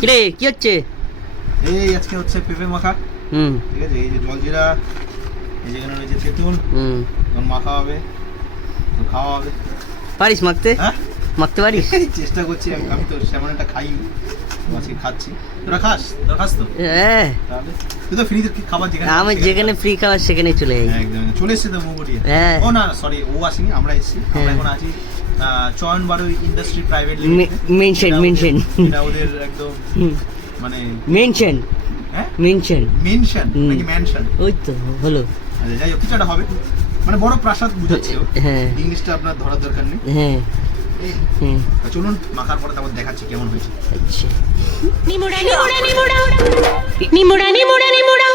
কিরে কি হচ্ছে? এই আজকে হচ্ছে পেঁপে মাখা। ঠিক আছে, এই যে জলজিরা, এই যেখানে রয়েছে তেঁতুল, তখন মাখা হবে, খাওয়া হবে। পারিস মাখতে? হ্যাঁ, মাখতে পারিস? চেষ্টা করছি। আমি তো সেমন একটা খাই, আজকে খাচ্ছি। তোরা খাস? তোরা খাস তো? হ্যাঁ, তাহলে তুই তো ফ্রিতে খাবার যেখানে আমি যেখানে ফ্রি খাবার সেখানেই চলে যাই। একদম চলে এসছে তো মুগুরিয়া। হ্যাঁ। ও না সরি, ও আসেনি, আমরা এসেছি। আমরা এখন আছি চয়ন Barui industry private limited. Mention এটা ওদের একদম মানে মেনশন হ্যাঁ মেনশন মেনশন নাকি ম্যানশন, ওই তো হলো। আচ্ছা যাই হোক, কিছু একটা হবে, মানে বড় প্রাসাদ বুঝাচ্ছি। হ্যাঁ ইংলিশটা আপনার ধরার দরকার নেই। হ্যাঁ হ্যাঁ, চলুন মাখার পরে তারপর দেখাচ্ছি কেমন হয়েছে। আচ্ছা। নিমুড়া নিমুড়া নিমুড়া নিমুড়া নিমুড়া নিমুড়া